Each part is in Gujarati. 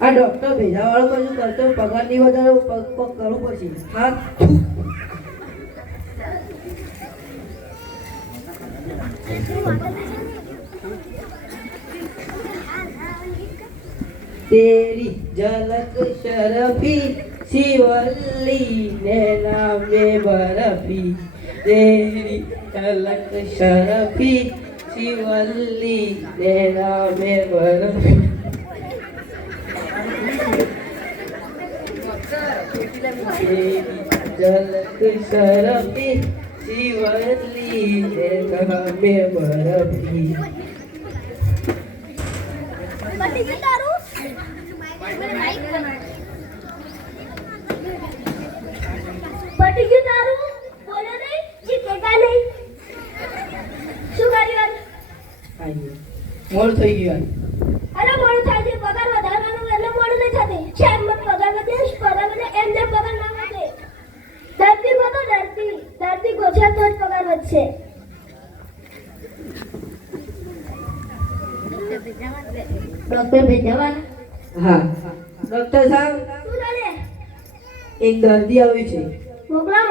આ ડોક્ટર ભેજા વાળો કશું કરતો પગાર નહીં વધારે પગ કરવું પડશે. હા तेरी झलक शरफी शिवल्ली नैना में बर्फी तेरी झलक शरफी शिवल्ली नैना में बर्फी तेरी झलक शरफी शिवल्ली नैना में बर्फी પટી ગયું તારું બોલો નહીં જીતેગા નહીં શું કર્યું મોડ થઈ ગયું. અરે મોડું થાય છે પગાર વધારવાનો એટલે મોડું નહીં થતી શેર મત પગાર વધે પગાર વધે એમ જેમ પગાર ના વધે દર્દી ગોતો દર્દી ગોછા તો જ પગાર વધશે ડોક્ટર ભેજવાના હા ડોક્ટર સાહેબ શું ચાલે એક દર્દી આવ્યું છે. મોકલા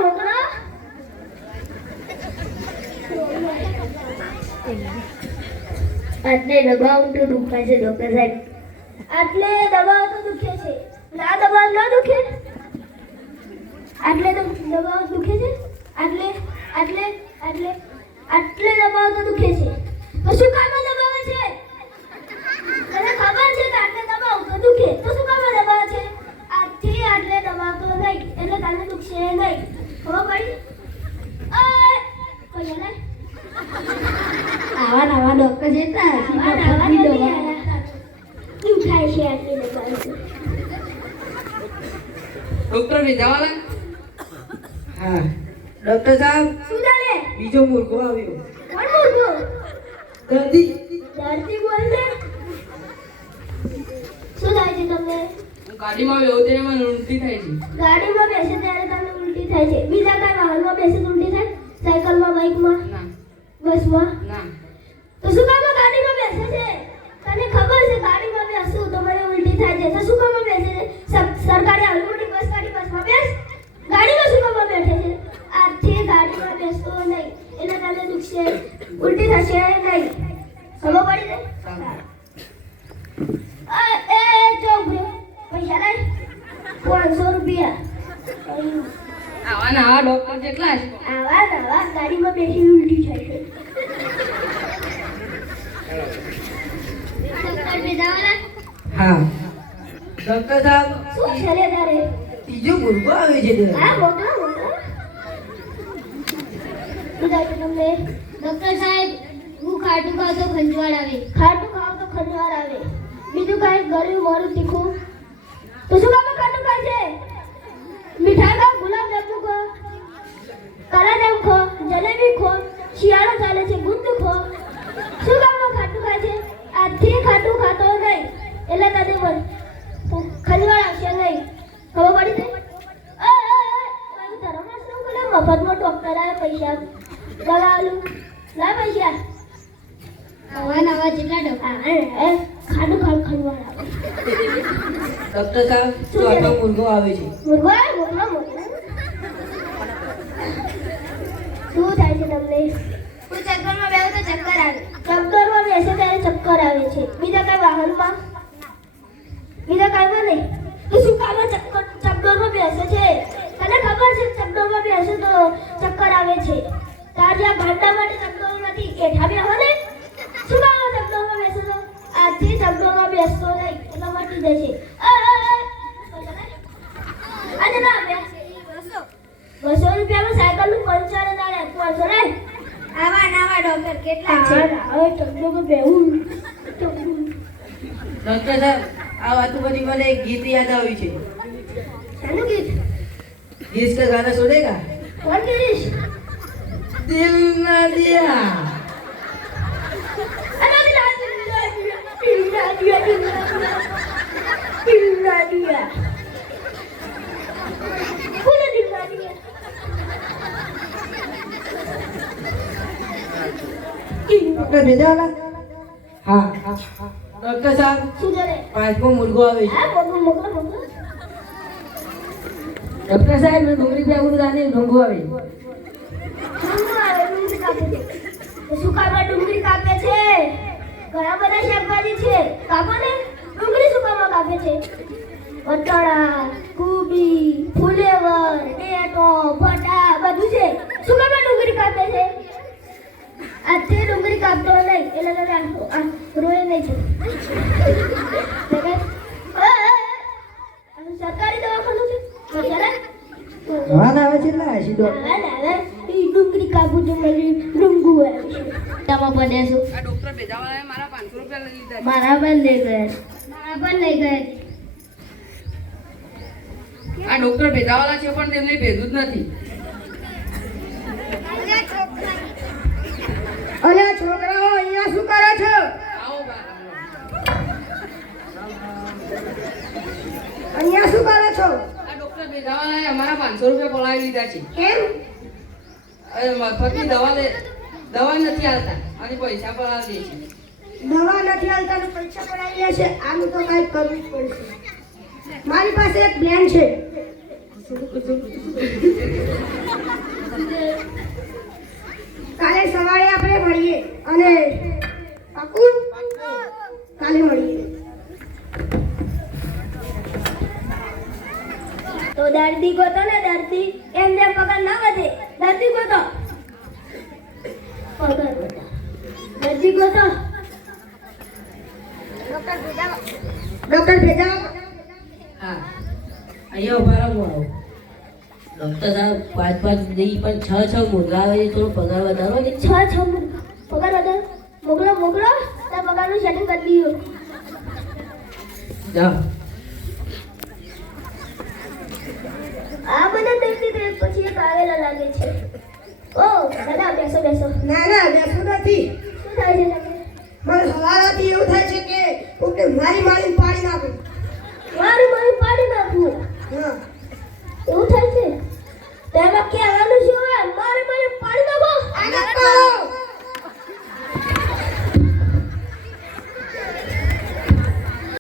આટલે દબાવ તો દુખે છે ડોક્ટર સાહેબ આટલે દબાવ તો દુખે છે ના દબાવ ના દુખે આટલે તો દબાવ દુખે છે આટલે દબાવ તો દુખે છે તો શું કામમાં દબાવે છે તને ખબર છે કે આટલે દબાવ તો દુખે તો શું કામમાં દબાવે છે આટલે દબાવ તો નહીં એટલે તને દુખશે નહીં ખબર પડી કોઈ નહીં આવા નવા ડોક્ટર જેતા આવા શું થાય છે આટલી દબાવ ડોક્ટર ભેજાવાલા. હા ડોક્ટર સાહેબ શું ચાલે બીજો મૂર્ખો આવ્યો. કોણ બોલતો દર્દી બોલ ને શું થાય છે તમને ગાડીમાં બેહું ત્યારે મને ઉલટી થાય છે. ગાડીમાં બેસે ત્યારે તમને ઉલટી થાય છે બીજા કઈ વાહનમાં બેસે તો ઉલટી થાય સાયકલમાં બાઇકમાં ના બસમાં ના તો શું કામ ગાડીમાં બેસે છે તને ખબર છે ગાડીમાં બેસું તો મને ઉલટી થાય છે તો શું કામ બેસે છે સરકારી આવી મોટી બસ બસમાં બેસ ગાડીમાં શું કામ બેઠે છે આજથી ગાડીમાં બેસતો નહીં એટલે તને દુખશે ઉલટી થશે નહીં ખબર પડી ને એ ચોક પૈસા લઈ 500 રૂપિયા આવા નવા ડોક્ટર કેટલા છે? આવા નવા ગાડીમાં બેસી ઉલટી થાય છે ડોક્ટર બેદાવાલા હા ડોક્ટર સાહેબ શું છે તારે ત્રીજો મૂર્ખો આવ્યો છે ત્યારે. હા મોકલો બીજા તમને ડોક્ટર સાહેબ હું ખાટું ખાવ તો ખંજવાળ આવે બીજું કાંઈ ગળ્યું મોરું તીખું તો શું કામ ખાટું ખાય છે મીઠાઈ ખાવ ગુલાબ જાંબુ ખો કાલાજામ ખો જલેબી ખો શિયાળો ચાલે છે ગુંદ ખો શું કામ ખાટું ખાય છે આજથી ખાટું ખાતો નહીં એટલે તને બોલ ખંજવાળ આવશે નહીં ખબર પડી છે મફતમાં ડોક્ટર આવે પૈસા દવાલું લા પૈસા નવા જેટલા ડોક્ટર ખાડું ખંડવાળ આવે ડોક્ટર સાહેબ ચોથો મૂર્ખો આવે છે. મોકલો શું થાય છે તમને હું ચક્કરમાં બેહું તો ચક્કર આવે ચક્કરમાં બેસે ત્યારે ચક્કર આવે છે બીજા કઈ વાહનમાં નહીં તો શું કામ ચક્કરમાં બેસે છે તને ખબર છે ચક્કરમાં બેસે તો ચક્કર આવે છે તારા ભાંડા માટે ચક્કર નથી એઠા બેહો ને શું કામ ચક્કરમાં બેસે તો આજથી ચક્કરમાં બેસતો નહીં એટલે મટી જશે આજે ના બે 200 રૂપિયામાં સાયકલનું પંચર ના 500 લે આવા નવા ડોક્ટર કેટલા છે હવે ચક્કરમાં બેહું ડોક્ટર સાહેબ આ વાતો બધી મને એક ગીત યાદ આવ્યું છે. શાનું ગીત गीत का गाना सुनेगा? कौन गिरीश दिल ना दिया अरे दिल ना दिया बोलो दिल ना दिया ડોક્ટર ભેજાવાલા હા ડોક્ટર સાહેબ શું કરે 5મો મુર્ગો આવે છે હા મોકલો ડોક્ટર સાહેબ મેં ડુંગળી પે આવું દાને ડુંગો આવે ડુંગળી કાપે છે શું કાપવા ડુંગળી કાપે છે ઘણા બધા શાકભાજી છે કાપો ને ડુંગળી શું કાપવા કાપે છે વટાણા કોબી ફુલેવર ટેટો બટા બધું છે શું કાપવા ડુંગળી કાપે છે આ તે ડુંગળી કાપતો નહીં એટલે તને રોય નહીં છે સરકારી દવાખાનું છે વાન આવે છે એટલે આશી ડોક્ટર ડુંગળી કાપું તો મને ડુંગુ આવે છે તમે પડે છો આ ડોક્ટર ભેજાવાળાએ મારા 500 રૂપિયા લઈ લીધા છે. મારા પણ લઈ ગયા આ ડોક્ટર ભેજાવાળા છે પણ તેમને ભેજું જ નથી. અરે છોકરાઓ અહીંયા શું કરો છો આવો બા. અહીંયા શું કરો છો આ ડોક્ટર ભેજાવાળાએ અમારા 500 રૂપિયા પડાવી લીધા છે. કેમ અરે મફતની દવા નથી આવતા અને પૈસા પડાવી દે છે. દવા નથી હાલતા ને પૈસા પડાવી લે છે આનું તો કાંઈ કરવું જ પડશે મારી પાસે એક પ્લાન છે કાલે સવારે આપણે મળીએ અને પાકું કાલે મળીએ તો દર્દી ગોતો ને દર્દી એમને પગાર ના વધે દર્દી ગોતો પગાર ગોતો દર્દી ગોતો ડોક્ટર ભેજા હા અહીંયા ઉભા રહો આવો ડોક્ટર સાહેબ 5 નહીં પણ 6 મુર્ગા આવે છે થોડો પગાર વધારો ને છ પગાર વધારો મોકલો તાર પગારનું સેટિંગ કરી દીધું જાઓ આ બધા દર્દી પછી એક આવેલા લાગે છે ઓ દાદા બેસો ના બેસું નથી શું થાય છે તમને મારે